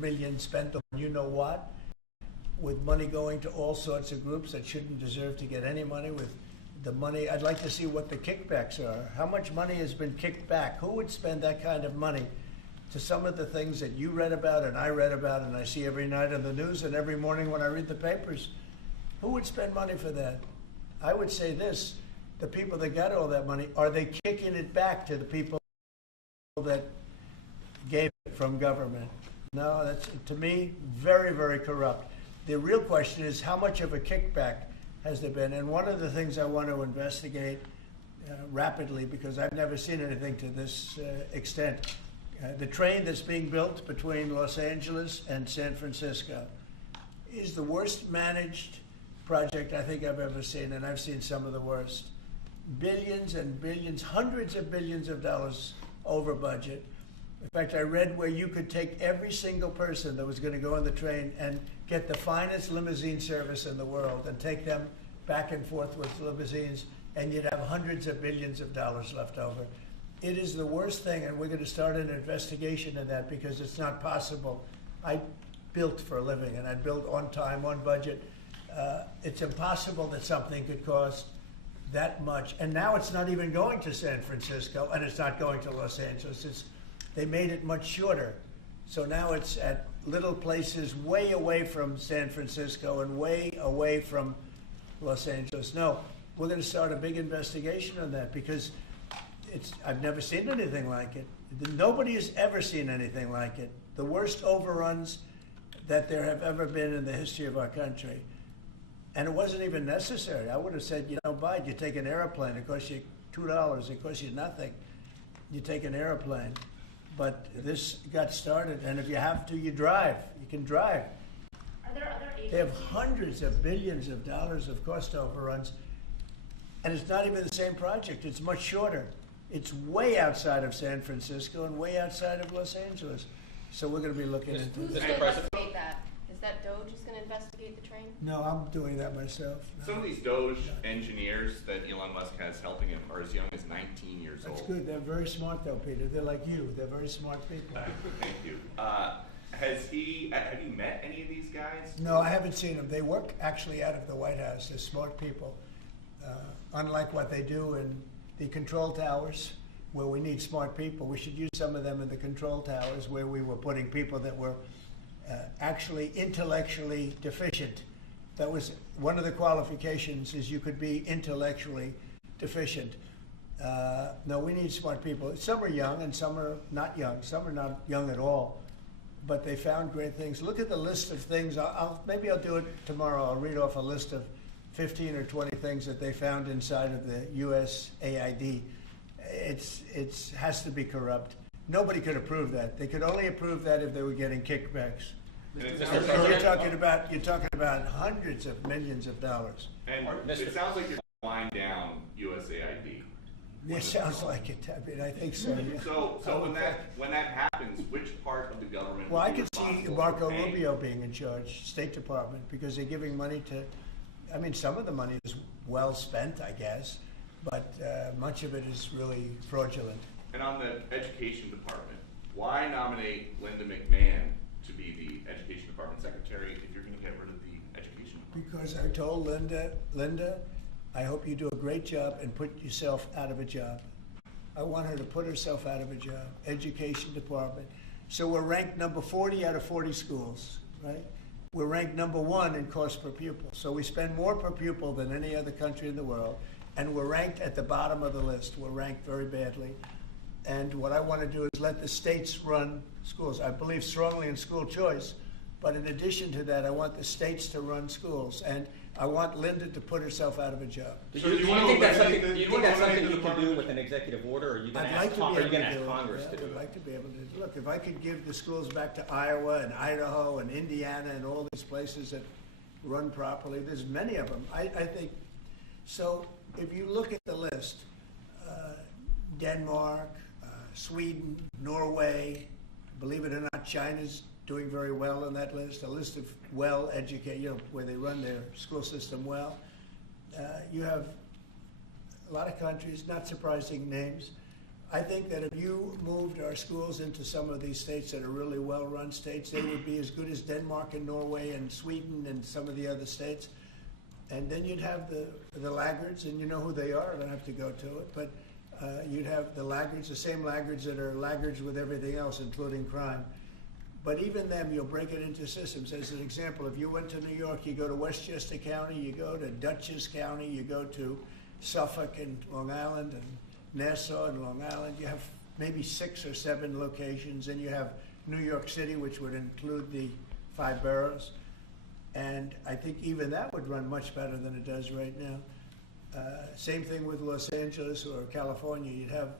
100 million spent on you know what, with money going to all sorts of groups that shouldn't deserve to get any money. With the money, I'd like to see what the kickbacks are. How much money has been kicked back? Who would spend that kind of money to some of the things that you read about and I read about and I see every night on the news and every morning when I read the papers? Who would spend money for that? I would say this, the people that got all that money, are they kicking it back to the people that gave it from government? No, that's, to me, very, very corrupt. The real question is, how much of a kickback has there been? And one of the things I want to investigate rapidly, because I've never seen anything to this extent, the train that's being built between Los Angeles and San Francisco is the worst managed project I think I've ever seen, and I've seen some of the worst. Billions and billions, hundreds of billions of dollars over budget. In fact, I read where you could take every single person that was going to go on the train and get the finest limousine service in the world and take them back and forth with limousines, and you'd have hundreds of billions of dollars left over. It is the worst thing, and we're going to start an investigation in that because it's not possible. I built for a living, and I built on time, on budget. It's impossible that something could cost that much. And now it's not even going to San Francisco, and it's not going to Los Angeles. They made it much shorter. So now it's at little places way away from San Francisco and way away from Los Angeles. No, we're going to start a big investigation on that because I've never seen anything like it. Nobody has ever seen anything like it. The worst overruns that there have ever been in the history of our country. And it wasn't even necessary. I would have said, Biden, you take an airplane, it costs you $2, it costs you nothing. You take an airplane. But this got started, and if you have to, you drive. You can drive. Are there other agencies? They have hundreds of billions of dollars of cost overruns, and it's not even the same project. It's much shorter. It's way outside of San Francisco and way outside of Los Angeles. So we're going to be looking into Who's this. going to investigate that? Is that Doge who's going to investigate the train? No, I'm doing that myself. No. Some of these Doge engineers that Elon Musk has helping him are as young as 19 years old. That's good. They're very smart, though, Peter. They're like you. They're very smart people. Thank you. Have you met any of these guys? No, I haven't seen them. They work actually out of the White House. They're smart people. Unlike what they do in the control towers, where we need smart people, we should use some of them in the control towers where we were putting people that were actually intellectually deficient. That was one of the qualifications, is you could be intellectually deficient. No, we need smart people. Some are young and some are not young. Some are not young at all, but they found great things. Look at the list of things. Maybe I'll do it tomorrow. I'll read off a list of 15 or 20 things that they found inside of the USAID. It has to be corrupt. Nobody could approve that. They could only approve that if they were getting kickbacks. You're talking about hundreds of millions of dollars. And it sounds like you're wind down USAID. It sounds like it. I mean, I think so. Yeah. So when that happens, which part of the government? Well, I could see Marco Rubio being in charge, State Department, because they're giving money to. I mean, some of the money is well spent, I guess, but much of it is really fraudulent. And on the Education Department, why nominate Linda McMahon to be the Education Department Secretary if you're going to get rid of the Education Department? Because I told Linda, I hope you do a great job and put yourself out of a job. I want her to put herself out of a job. Education Department. So we're ranked number 40 out of 40 schools, right? We're ranked number 1 in cost per pupil. So we spend more per pupil than any other country in the world, and we're ranked at the bottom of the list. We're ranked very badly. And what I want to do is let the states run schools. I believe strongly in school choice, but in addition to that, I want the states to run schools. And I want Linda to put herself out of a job. Do you think that's something you can do with an executive order, or are you going to ask Congress to do it? I'd like to be able to. Look, if I could give the schools back to Iowa and Idaho and Indiana and all these places that run properly, there's many of them. I think, so if you look at the list, Denmark, Sweden, Norway, believe it or not, China's doing very well on that list, a list of well-educated, where they run their school system well. You have a lot of countries, not surprising names. I think that if you moved our schools into some of these states that are really well-run states, they would be as good as Denmark and Norway and Sweden and some of the other states. And then you'd have the laggards, and you know who they are. I don't have to go to it, but you'd have the laggards, the same laggards that are laggards with everything else, including crime. But even them, you'll break it into systems. As an example, if you went to New York, you go to Westchester County, you go to Dutchess County, you go to Suffolk and Long Island and Nassau and Long Island. You have maybe 6 or 7 locations, and you have New York City, which would include the 5 boroughs. And I think even that would run much better than it does right now. Same thing with Los Angeles or California. You'd have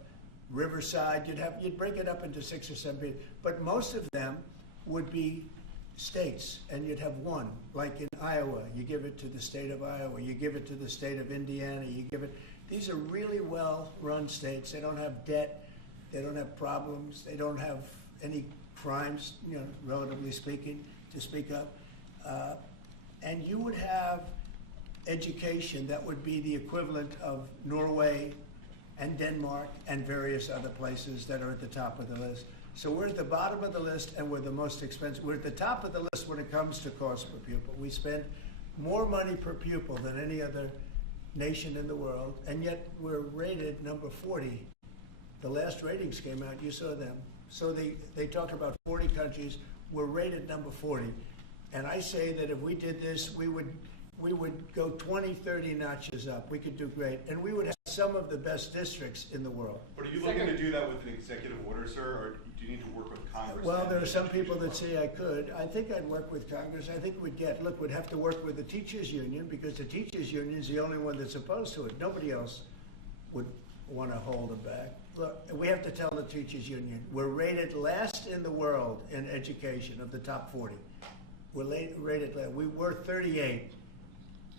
Riverside. You'd break it up into 6 or 7, but most of them would be states, and you'd have one. Like in Iowa, you give it to the state of Iowa. You give it to the state of Indiana. You give it. These are really well-run states. They don't have debt. They don't have problems. They don't have any crimes, relatively speaking, to speak of. And you would have education that would be the equivalent of Norway and Denmark and various other places that are at the top of the list. So we're at the bottom of the list, and we're the most expensive. We're at the top of the list when it comes to cost per pupil. We spend more money per pupil than any other nation in the world, and yet we're rated number 40. The last ratings came out, you saw them. So they talk about 40 countries. We're rated number 40. And I say that if we did this, we would go 20, 30 notches up. We could do great. And we would have some of the best districts in the world. But are you looking to do that with an executive order, sir, or do you need to work with Congress? Well, there are some people that say I could. I think I'd work with Congress. I think we'd have to work with the teachers union, because the teachers union is the only one that's opposed to it. Nobody else would want to hold it back. Look, we have to tell the teachers union, we're rated last in the world in education of the top 40. We're rated last. We were 38.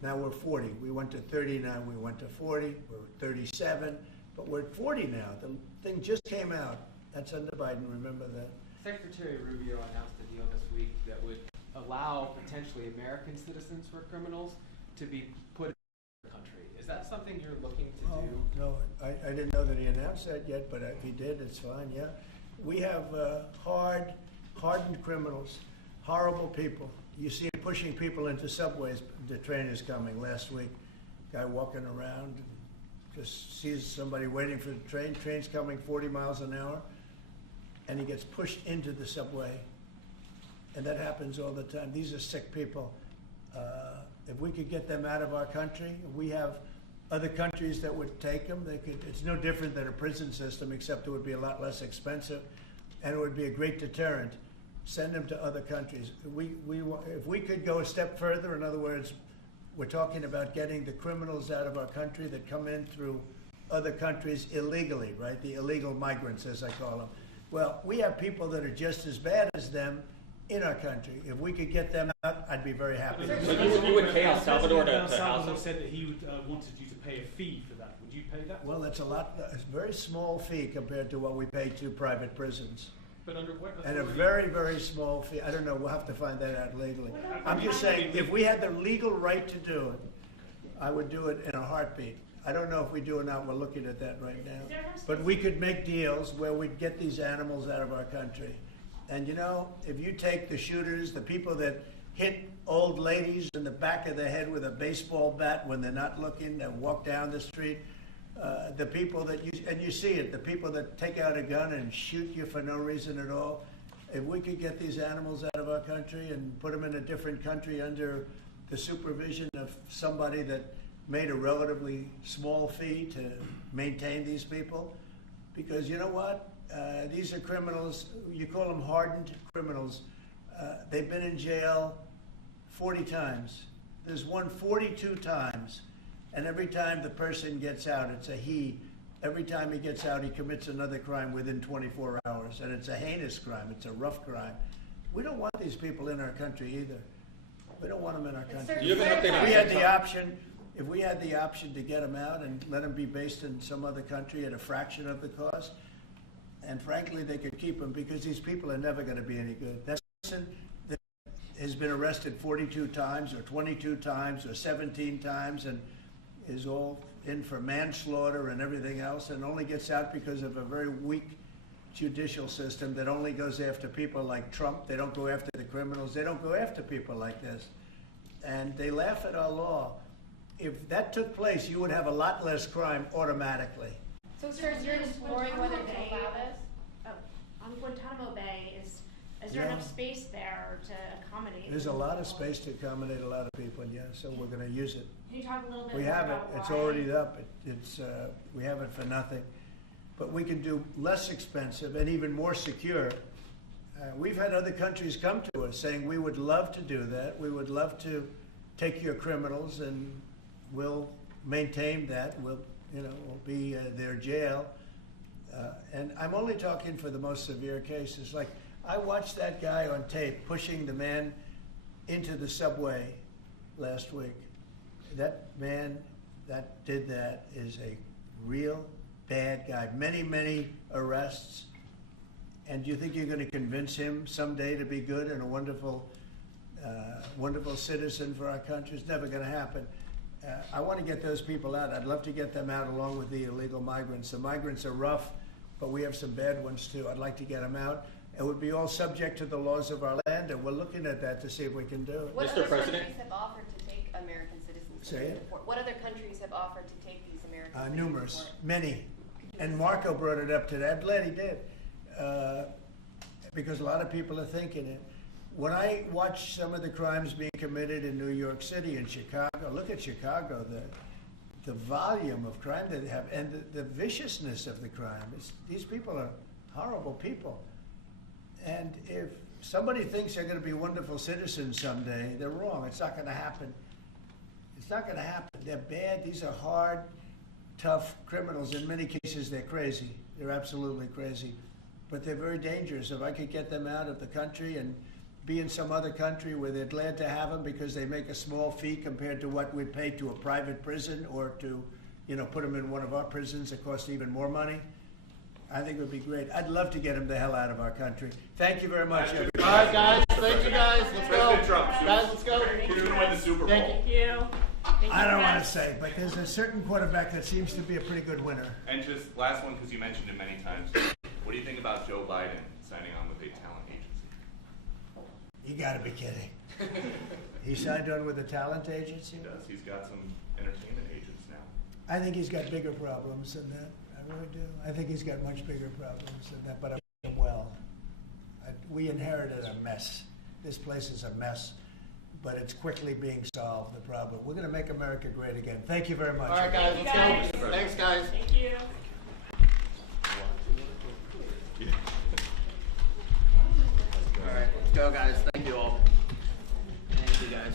Now we're 40. We went to 39. We went to 40. We're 37. But we're at 40 now. The thing just came out. That's under Biden. Remember that. Secretary Rubio announced a deal this week that would allow potentially American citizens who are criminals to be put in the country. Is that something you're looking to do? No, I didn't know that he announced that yet, but if he did, it's fine, yeah. We have hardened criminals, horrible people. You see him pushing people into subways. The train is coming last week. Guy walking around, just sees somebody waiting for the train. Train's coming 40 miles an hour, and he gets pushed into the subway. And that happens all the time. These are sick people. If we could get them out of our country, we have other countries that would take them. It's no different than a prison system, except it would be a lot less expensive, and it would be a great deterrent. Send them to other countries. If we could go a step further, in other words, we're talking about getting the criminals out of our country that come in through other countries illegally, right? The illegal migrants, as I call them. Well, we have people that are just as bad as them in our country. If we could get them out, I'd be very happy. So you would pay El Salvador to house Salvador them? said that he wanted you to pay a fee for that. Would you pay that? Well, it's a very small fee compared to what we pay to private prisons. But under what And a authority? very, very small fee. I don't know. We'll have to find that out legally. I'm just saying, if we had the legal right to do it, I would do it in a heartbeat. I don't know if we do or not. We're looking at that right now. But we could make deals where we'd get these animals out of our country. And if you take the shooters, the people that hit old ladies in the back of the head with a baseball bat when they're not looking and walk down the street, the people that you see it, the people that take out a gun and shoot you for no reason at all. If we could get these animals out of our country and put them in a different country under the supervision of somebody that made a relatively small fee to maintain these people, because you know what? These are criminals. You call them hardened criminals. They've been in jail 40 times. There's one 42 times. And every time the person gets out, it's a he. Every time he gets out, he commits another crime within 24 hours. And it's a heinous crime. It's a rough crime. We don't want these people in our country either. We don't want them in our country. You have an update on If we had the option to get them out and let them be based in some other country at a fraction of the cost, and frankly, they could keep them, because these people are never going to be any good. That person that has been arrested 42 times or 22 times or 17 times and is all in for manslaughter and everything else, and only gets out because of a very weak judicial system that only goes after people like Trump. They don't go after the criminals. They don't go after people like this. And they laugh at our law. If that took place, you would have a lot less crime automatically. So, sir, you're exploring whether to allow this? On Guantanamo Bay, is there enough space there to accommodate? There's a lot of space to accommodate a lot of people, yeah, so we're gonna use it. Can you talk a little bit We more have it, about it's why? already up, we have it for nothing. But we can do less expensive and even more secure. We've had other countries come to us saying, we would love to do that, we would love to take your criminals and we'll maintain that, we'll be their jail. And I'm only talking for the most severe cases. Like, I watched that guy on tape pushing the man into the subway last week. That man that did that is a real bad guy. Many, many arrests. And do you think you're going to convince him someday to be good and a wonderful, wonderful citizen for our country? It's never going to happen. I want to get those people out. I'd love to get them out along with the illegal migrants. The migrants are rough, but we have some bad ones too. I'd like to get them out. It would be all subject to the laws of our land, and we're looking at that to see if we can do it. What Mr. other President? countries have offered to take American citizens? Say it? What other countries have offered to take these American citizens? Numerous, many. And Marco brought it up today. I'm glad he did, because a lot of people are thinking it. When I watch some of the crimes being committed in New York City and Chicago, look at Chicago, the volume of crime that they have, and the viciousness of the crime. These people are horrible people. And if somebody thinks they're going to be wonderful citizens someday, they're wrong. It's not going to happen. It's not going to happen. They're bad. These are hard, tough criminals. In many cases, they're crazy. They're absolutely crazy. But they're very dangerous. If I could get them out of the country and be in some other country where they're glad to have them because they make a small fee compared to what we'd pay to a private prison, or to, put them in one of our prisons that cost even more money, I think it would be great. I'd love to get them the hell out of our country. Thank you very much, everybody. All right, guys. Thank you, guys. Let's go. President Trump, Guys, let's go. who's going to win the Super Bowl? Thank you. I don't want to say, but there's a certain quarterback that seems to be a pretty good winner. And just last one, because you mentioned it many times. What do you think about Joe Biden signing on with a talent agency? You got to be kidding. He signed on with a talent agency? He does. He's got some entertainment agents now. I think he's got bigger problems than that. I really do. I think he's got much bigger problems than that, but I wish him well. We inherited a mess. This place is a mess, but it's quickly being solved, the problem. We're going to make America great again. Thank you very much. All right, guys. Let's go. Thanks, guys. Thank you. All right, let's go, guys. Thank you all. Thank you, guys.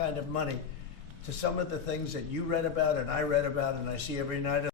kind of money to some of the things that you read about and I read about and I see every night